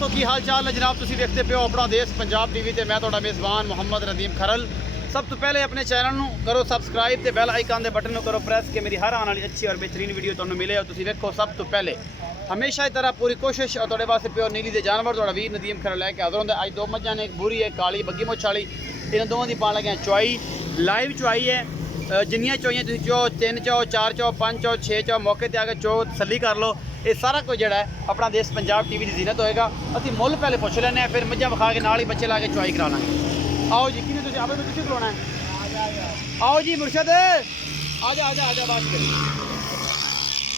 दोस्तों की हाल चाल है जनाब। तुम देखते पे हो अपना देश पंजाब टीवी ते मैं तुहाडा मेज़बान मोहम्मद नदीम खरल। सब तो पहले अपने चैनल नू करो सबसक्राइब ते बेल आइकन के बटन करो प्रेस कि मेरी हर आने वाली अच्छी और बेहतरीन वीडियो तुहानू मिले और तुम देखो सब तो पहले। हमेशा की तरह पूरी कोशिश और तुहाडे वास्ते प्योर नीली के जानवर तुहाडा वीर नदीम खरल लैके हाज़र होंदा। अज दो मझां ने, एक बुरी है काली बग्गी मुछ वाली। इन्हां दोवां दी पाण लगे चुआई, लाइव चुआई है। जिन्नियां चोइयां तुसीं चाहो, 3 चाहो, 4 चाहो, 5 चाहो, 6 चाहो, मौके पर आके चो तसल्ली कर लो। ये सारा कुछ जोड़ा है अपना देश पंजाब टीवी की जीनत होएगा। असीं मुल पहले पुछ लैने, फिर मझां विखा के नाल ही बच्चे ला के चुआई करा लांगे। आओ जी, किने तुसीं आपे तुसीं खलोना है? आओ जी मुर्शद, आजा आजा आजा बात करिए।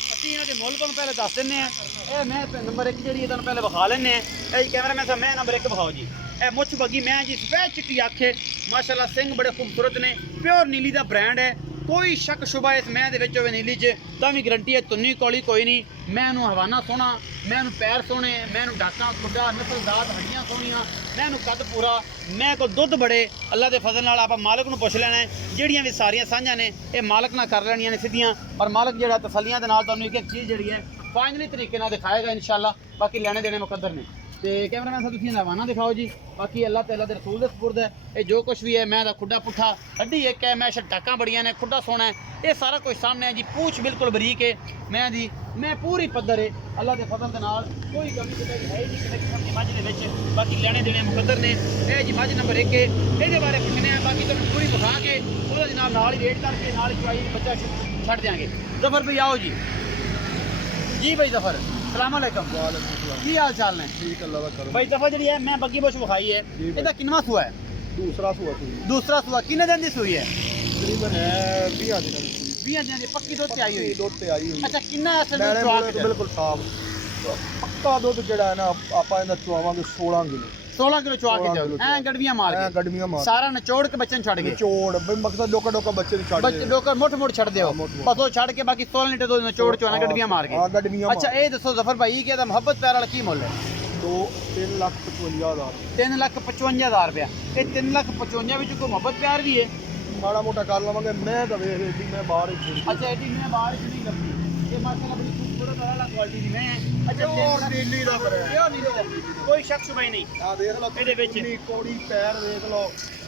असीं इन्हां दे मुल तुहानूं पहले दस दिंदे हैं। ये मैं नंबर 1 जी तुहानूं पहले विखा लैने हैं। ये कैमरा मैन साहब मैं नंबर 1 विखाओ जी। ए मुछ बग्गी मैं जी, सफेद चिट्टी अख है माशाल्लाह, सिंह बड़े खूबसूरत ने, प्योर नीली का ब्रांड है। कोई शक शुबा इस मैं दे नीली च भी गारंटी है। तुन्नी कौली कोई नहीं। मैं हवाना सोहना, मैं पैर सोहने, मैं डाका खुडा, नस्लदार हड्डियां सोहनियां, मैं कद पूरा, मैं को दुध बड़े। अल्लाह के फजल नाल आप मालक नूं पुछ लेना है। जिहड़ियां भी सारियां सांझां ने ये मालक ना कर लैणियां ने सीधियां, और मालक जिहड़ा तसल्लियां दे नाल तुहानूं एक चीज़ जिहड़ी है फाइनली तरीके नाल दिखाएगा इंशाअल्लाह। बाकी लैणे देने मुकद्दर ने। तो कैमरामैन साहब तुसीं हवाना दिखाओ जी। बाकी अल्लाह ते अल्लाह दे रसूल दे सपुर्द है। ये जो कुछ भी है मैं दा खुडा पुट्ठा, हड्डी एक है, मैं टाकां बड़ियां ने, खुडा सोना है, ये सारा कुछ सामने है जी। पूछ बिल्कुल बरीक है मैं दी, मैं पूरी पद्धर है अल्लाह के फजल दे नाल। कोई कमी कोताही है ही नहीं किसी किस्म की मझ दे विच। बाकी लैणे देने मुकद्दर ने। ये जी मझ नंबर 1 है, ये बारे पुछने हैं। बाकी तुहानूं पूरी विखा के ਉਹਦੇ ਨਾਲ ਹੀ रेट करके नाल ही चुआई बच्चा छड़ देंगे। जफर भाई आओ जी। जी भाई जफर सलाम अलैकुम। की हाल चाल ने? ठीक अल्लाह का करम। भाई दफा जी है मैं बग्गी बुश विखाई है, ਇਹਦਾ किन्ना सूआ है? दूसरा सूआ दूसरा सूआ। किन्ने दिन दी सूई है? तकरीबन है 20 दिन की। 20 दिन दी पक्की दुध ते आई हुई? दुध ते आई हुई। अच्छा, किन्ना असल में चुआ के? बिल्कुल साफ पक्का दुध ਜਿਹੜਾ ਹੈ ਨਾ ਆਪਾਂ ਇਹਦਾ ਚੁਆਵਾਂਗੇ 16 ਕਿਲੋ। 16 किलो चुआ के जाओ ऐ गड़वियां मार के, गड़वियां मार सारा निचोड़ के बच्चे छड़ गए। निचोड़ बई मकसद डोका डोका बच्चे ਨੂੰ ਛੱਡ बच्चे डोकर मोट मोट छड़ दियो बस। वो छड़ के बाकी 16 लीटर दूध निचोड़ चुआना गड़वियां मार के। हां गड़वियां। अच्छा ये दसो जफर भाई कि ਇਹਦਾ ਮੁਹੱਬਤ प्यार वाला की मुੱਲ है? 3,55,000। 3,55,000 रुपया। ये 3,55,000 ਵਿੱਚ ਕੋਈ ਮੁਹੱਬਤ प्यार भी है? ਮਾੜਾ ਮੋਟਾ ਕਰ ਲਵਾਂਗੇ। ਮੈਂ ਤਾਂ ਵੇਖ ਏਡੀ ਮੈਂ ਬਾਹਰ ਹੀ। अच्छा एडी मैं बाहर ही नहीं लगती। ये माशाल्लाह बड़ी खूबसूरत और अलग क्वालिटी दी मैं। अच्छा और नीली ਦਾ ਫਿਰ प्योर नीली दा, कोई शक शुबा ही नहीं। ਆ ਦੇਖ ਲਓ ਇਹਦੇ ਵਿੱਚ ਕਿੰਨੀ ਕੋੜੀ ਪੈਰ ਦੇਖ ਲਓ।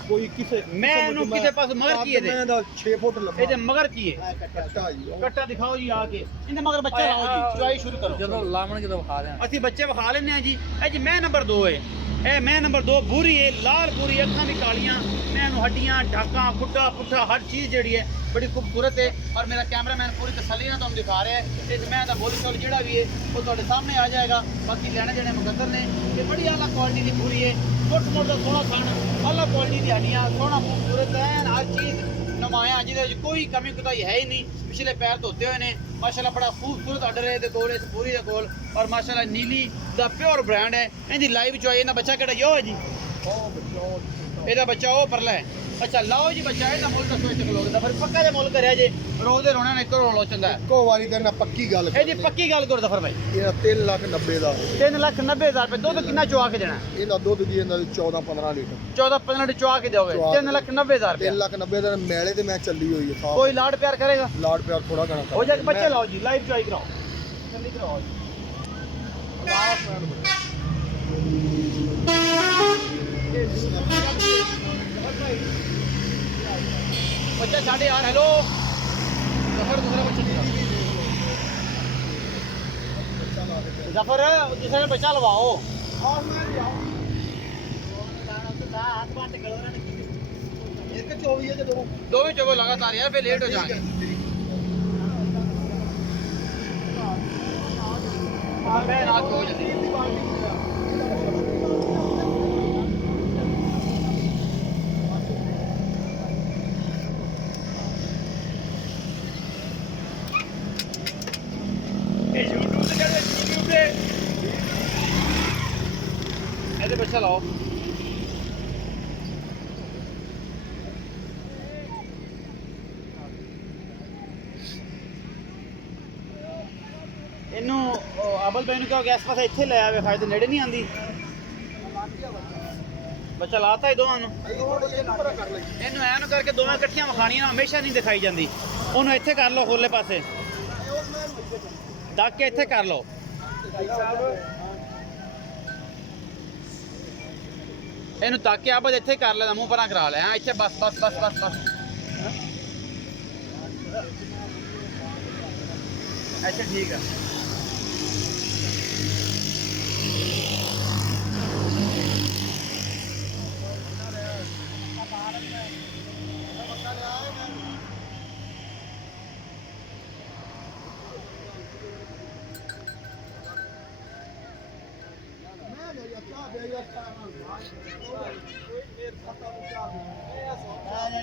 ਕੋਈ ਕਿਸੇ मैं ਨੂੰ किसे पास मगर की है दे? ਮੈਂ ਦਾ 6 ਫੁੱਟ ਲੰਬਾ। ਇਹਦੇ ਮਗਰ ਕੀ ਹੈ? ਕੱਟਾ ਜੀ। ਕੱਟਾ ਦਿਖਾਓ ਜੀ ਆ ਕੇ। ਇਹਦੇ ਮਗਰ ਬੱਚਾ ਲਾਓ ਜੀ, ਚੁਆਈ ਸ਼ੁਰੂ ਕਰੋ। ਜਦੋਂ ਲਾਵਣਗੇ ਤਾਂ ਵਿਖਾ ਦਿਆਂ। ਅਸੀਂ ਬੱਚੇ ਵਿਖਾ ਲੈਣੇ ਆ ਜੀ। ਇਹ ਜੀ ਮੈਂ ਨੰਬਰ 2 ਹੈ। ਇਹ ਮੈਂ ਨੰਬਰ 2 ਬੂਰੀ ਹੈ, ਲਾਲ ਪੂਰੀ, ਅੱਖਾਂ ਵੀ ਕਾਲੀਆਂ। मैं हड्डियां ढाका खुडा पुट्ठा हर चीज़ जी है बड़ी खूबसूरत है। और मेरा कैमरामैन पूरी तसल्ली ना तुम दिखा रहा है। इस मैं का मुल शुल जोड़ा भी है वो तुम्हारे सामने आ जाएगा। बाकी लेने देने मुकद्दर ने। ये बड़ी आला क्वालिटी की पूरी है, मुठ मुठ सोहना खाना, आला क्वालिटी की हड्डियां, सोहना खूबसूरत है, हर चीज़ नुमाया जिहदे कोई कमी कोताही है ही नहीं। पिछले पैर धोते हुए ने माशाल्लाह, बड़ा खूबसूरत आर्डर है कोल इस पूरी के कोल। और माशाल्लाह नीली का प्योर ब्रांड है। इहदी लाइव चुआई इहदा बच्चा किहड़ा यो है जी? ਇਹਦਾ ਬੱਚਾ ਉਹ ਪਰਲਾ ਹੈ। ਅੱਛਾ ਲਾਓ ਜੀ ਬੱਚਾ। ਇਹਦਾ ਮੁੱਲ ਦੱਸੋ ਇੱਥੇ ਖਲੋਗੇ ਤਾਂ ਫਿਰ ਪੱਕਾ ਜਿਹਾ ਮੁੱਲ ਕਰਿਆ ਜੇ। ਰੋਜ਼ ਦੇ ਰੋਣਾ ਨੇ ਇੱਕੋ ਰੋਣ ਲੋਚਦਾ ਹੈ। ਇੱਕੋ ਵਾਰੀ ਤੇ ਨਾ ਪੱਕੀ ਗੱਲ ਇਹ ਜੀ ਪੱਕੀ ਗੱਲ ਕਰੋ ਦਫਰ ਭਾਈ। ਇਹ 3,90,000 ਦਾ। 3,90,000 ਰੁਪਏ। ਦੁੱਧ ਕਿੰਨਾ ਚੁਆ ਕੇ ਦੇਣਾ? ਇਹਦਾ ਦੁੱਧ ਜੀ ਇਹਨਾਂ ਦੀ 14-15 ਲੀਟਰ। 14-15 ਲੀਟਰ ਚੁਆ ਕੇ ਦਿਓਗੇ। 3,90,000 ਰੁਪਏ। 3,90,000 ਦਾ ਮੇਲੇ ਤੇ ਮੈਂ ਚੱਲੀ ਹੋਈ ਹੈ ਸਾਹ। ਕੋਈ ਲਾਡ ਪਿਆਰ ਕਰੇਗਾ? ਲਾਡ ਪਿਆਰ ਥੋੜਾ ਘਣਾ ਹੋ ਜਾ ਕੇ ਬੱਚੇ ਲਾਓ ਜੀ, ਲਾਈਵ ਚੁਆਈ ਕਰਾਓ, ਜਲਦੀ ਕਰਾਓ ਜੀ। बच्चा साढ़े यार। हेलो जफर, दूसरा बच्चा जफर, दूसरा बच्चा लवाओ। दो भी चौको लगातार यार, फिर लेट हो जाएंगे। रात को जल्दी ऐसे बच्चा लाओ। इनू अबल भाई कहो गैस पास इतने ले आवे, खाए तो नेड़े नहीं आती। बच्चा लाता ही दोवां इनू ऐन करके दोवें कट्ठियां विखाणियां हमेशा नहीं दिखाई जाती। उन्होंने इत्थे कर लो, खोले पासे दक के इत्थे कर लो। ਇਹਨੂੰ ਤੱਕ ਕੇ ਆਪ ਇੱਥੇ ਕਰ ਲੈਦਾ ਮੂੰਹ ਪਰਾਂ ਕਰਾ ਲੈ ਹਾਂ ਇੱਥੇ ਬਸ ਬਸ ਬਸ ਬਸ ਬਸ ਅੱਛਾ ਠੀਕ ਆ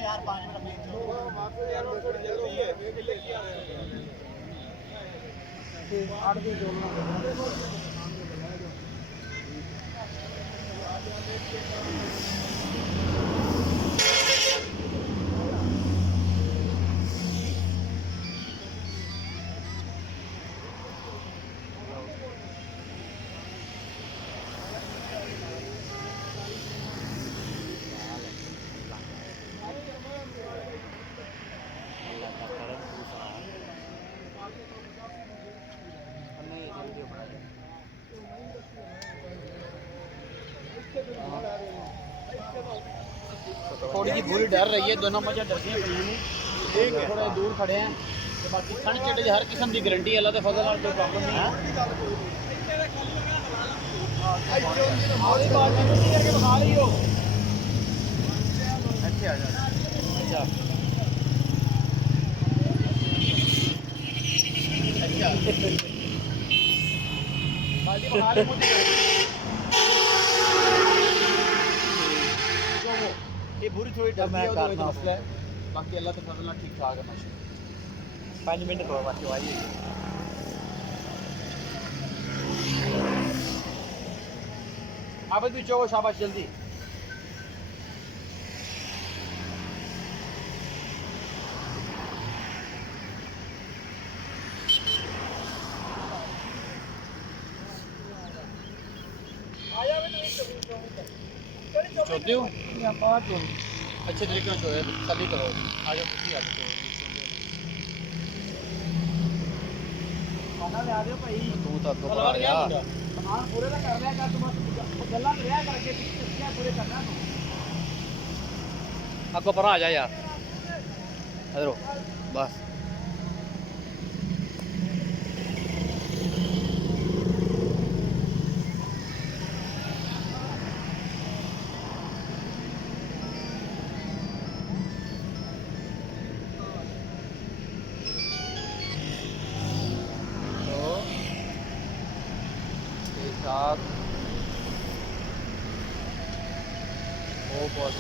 यार 5 मिनट थोड़ी जी बुरी डर रही है दोनों मजा डरदियां पईयां ने ठीक है थोड़ा दूर खड़े हैं तो बाकी ठंड चढ़े हर किस्म की गारंटी अल्लाह के फजल नाल कोई प्रॉब्लम नहीं है अच्छे आ जा अच्छा ये बुरी थोड़ी डर है तो मसला है बाकी अल्लाह के फजल ठीक ठाक है माशाल्लाह 5 मिनट को बाकी आइए अब भी चो शाबाश जल्दी चोते हो अच्छे तरीके से सभी करो आगे खाना ले आ जाओ भाई तू तो घबरा गया सामान पूरे का कर लिया कर तुम गल्ला तो रहा करके क्या पूरे करना तू आपको पर आ जा यार इधर बस साथ वो बहुत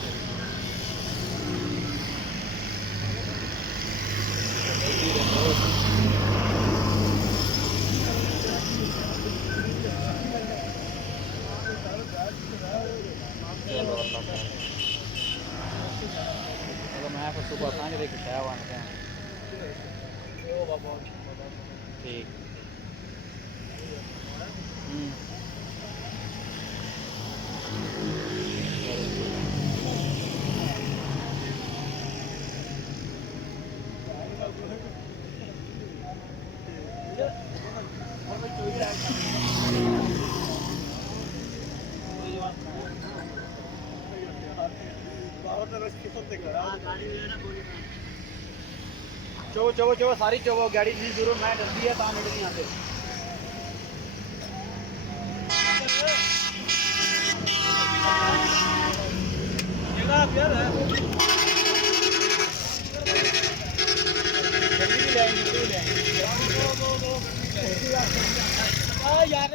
मैं फिर सुबह सांझ देख ठीक चो चो चो सारी चो गाड़ी नहीं दूर मैं डरती है तां नहीं आते यार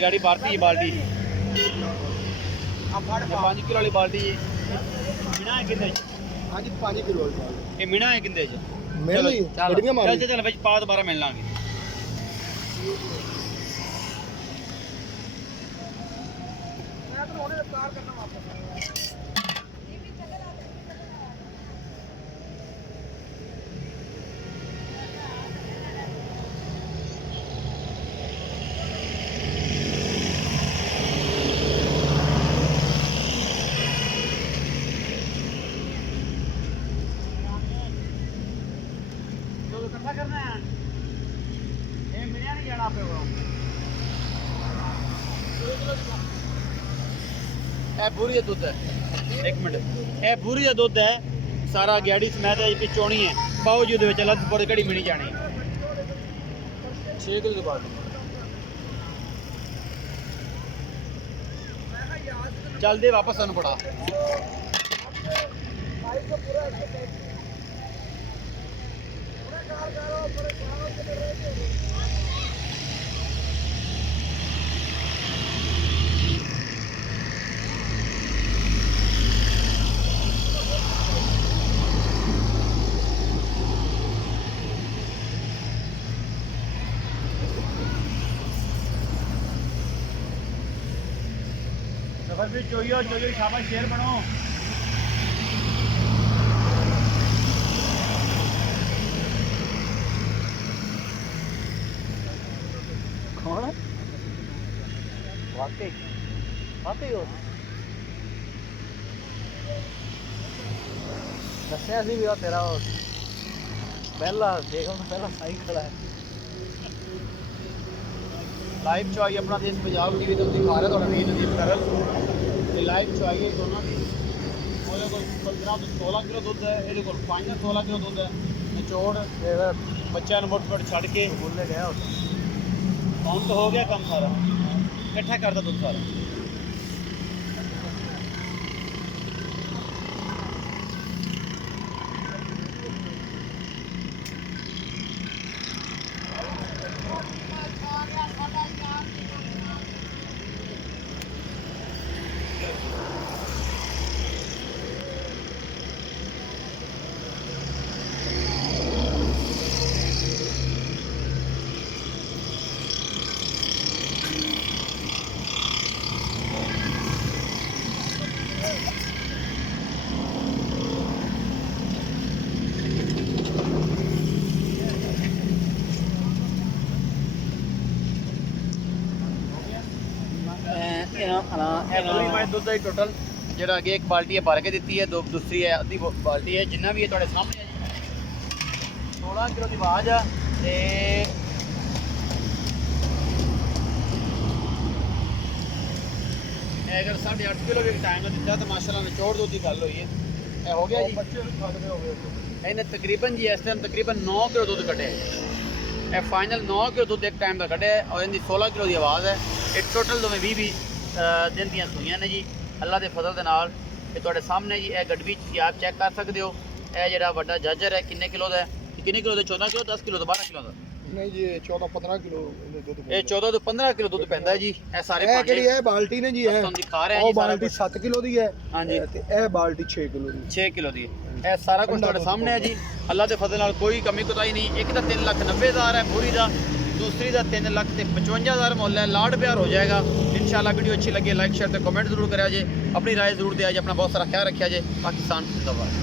गाड़ी भारती बाल्टी 5 किलो वाली बाल्टी मीना है किंदे हाँ जी 5 किलो ये मीना है किंदे मेरे लिए गड्डियां मार चल चल पा दोबारा मिल लांगे इकट्ठा करना है ये मिलिया नहीं जाना पे ए पूरी है दूध है एक मिनट ए पूरी है दूध है सारा गैडी समेत है ये चोणी है पाओ जी दे लद पर कड़ी मिनी जानी 6 किलो बाद चल दे वापस सन पड़ा सफर भी चोइयो चोइयो शाबाश शेर बनो कौन वाकई वाकई हो दसिया सी भी हो तेरा हो पहला देखो तो पहला सही खड़ा है लाइव चो आई अपना देश पंजाब टीवी तो दिखा रहा थोड़ा नहीं नदीम करल ये लाइव चो आई है दोनों की ਉਹਦੇ ਕੋਲ 15 ਤੋਂ 16 ਕਿਲੋ ਦੁੱਧ ਹੈ ਇਹਦੇ ਕੋਲ 5 ਤੋਂ 16 ਕਿਲੋ ਦੁੱਧ ਹੈ ਨਿਚੋੜ ਬੱਚਿਆਂ ਨੂੰ ਮੋਟ ਛੱਡ ਕੇ ਬੋਲੇ ਗਿਆ ਹੁਣ ਤਾਂ ਹੋ ਗਿਆ ਕੰਮ ਸਾਰਾ ਇਕੱਠਾ ਕਰਦਾ ਦੁੱਧ ਸਾਰਾ दुध है टोटल ਜਿਹੜਾ ਅੱਗੇ ਇੱਕ ਬਾਲਟੀ ਹੈ ਭਰ ਕੇ ਦਿੱਤੀ ਹੈ ਦੂਸਰੀ ਹੈ ਅੱਧੀ ਬਾਲਟੀ ਹੈ ਜਿੰਨਾ ਵੀ ਹੈ ਤੁਹਾਡੇ ਸਾਹਮਣੇ ਹੈ ਜੀ 16 ਕਿਲੋ ਦੀ ਆਵਾਜ਼ ਆ ਤੇ ਅਗਰ 8.5 ਕਿਲੋ ਵੀ ਟਾਈਮ ਦਿੱਤਾ ਤਾਂ ਮਾਸ਼ਾਅੱਲਾ ਨਿਚੋੜ ਦੁੱਧ ਦੀ ਗੱਲ ਹੋਈ ਹੈ ਇਹ ਹੋ ਗਿਆ ਜੀ ਬੱਚੇ ਖਾਦੇ ਹੋ ਗਏ ਇਹਨੇ ਤਕਰੀਬਨ ਜੀ ਇਸ ਟਾਈਮ ਤਕਰੀਬਨ 9 ਕਿਲੋ ਦੁੱਧ ਕੱਢਿਆ ਇਹ ਫਾਈਨਲ 9 ਕਿਲੋ ਦੁੱਧ ਇੱਕ ਟਾਈਮ ਦਾ ਕੱਢਿਆ ਔਰ ਇਹਦੀ 16 ਕਿਲੋ ਦੀ ਆਵਾਜ਼ ਹੈ ਇਹ ਟੋਟਲ ਦੋਵੇਂ 20 ਦਿਨ ਦੀਆਂ ਸੂਈਆਂ ਨੇ ਜੀ ਅੱਲਾ ਦੇ ਫਜ਼ਲ ਦੇ ਨਾਲ ਇਹ ਤੁਹਾਡੇ ਸਾਹਮਣੇ ਜੀ ਇਹ ਗੱਡੀ ਤੁਸੀਂ ਆਪ ਚੈੱਕ ਕਰ ਸਕਦੇ ਹੋ ਇਹ ਜਿਹੜਾ ਵੱਡਾ ਜਾਜਰ ਹੈ ਕਿੰਨੇ ਕਿਲੋ ਦਾ ਹੈ ਕਿੰਨੇ ਕਿਲੋ ਦਾ 14 ਕਿਲੋ 10 ਕਿਲੋ ਦਾ 12 ਕਿਲੋ ਦਾ ਨਹੀਂ ਜੀ 14-15 ਕਿਲੋ ਦੁੱਧ ਇਹ 14 ਤੋਂ 15 ਕਿਲੋ ਦੁੱਧ ਪੈਂਦਾ ਹੈ ਜੀ ਇਹ ਸਾਰੇ ਇਹ ਜਿਹੜੀ ਇਹ ਬਾਲਟੀ ਨੇ ਜੀ ਇਹ ਤੁਹਾਨੂੰ ਦਿਖਾ ਰਿਹਾ ਜੀ ਉਹ ਬਾਲਟੀ 7 ਕਿਲੋ ਦੀ ਹੈ ਹਾਂਜੀ ਤੇ ਇਹ ਬਾਲਟੀ 6 ਕਿਲੋ ਦੀ 6 ਕਿਲੋ ਦੀ ਇਹ ਸਾਰਾ ਕੁਝ ਤੁਹਾਡੇ ਸਾਹਮਣੇ ਹੈ ਜੀ ਅੱਲਾ ਦੇ ਫਜ਼ਲ ਨਾਲ ਕੋਈ ਕਮੀ ਕੋਤਾਹੀ ਨਹੀਂ ਇੱਕ ਤਾਂ 3,90,000 ਹੈ ਪੂਰੀ ਦਾ दूसरी का 3,55,000 मुल है लाड प्यार हो जाएगा इंशाल्लाह वीडियो अच्छी लगे लाइक शेयर तो कमेंट जरूर करा जे अपनी राय जरूर दिया जे अपना बहुत सारा ख्याल रखा जे पाकिस्तान जिंदाबाद।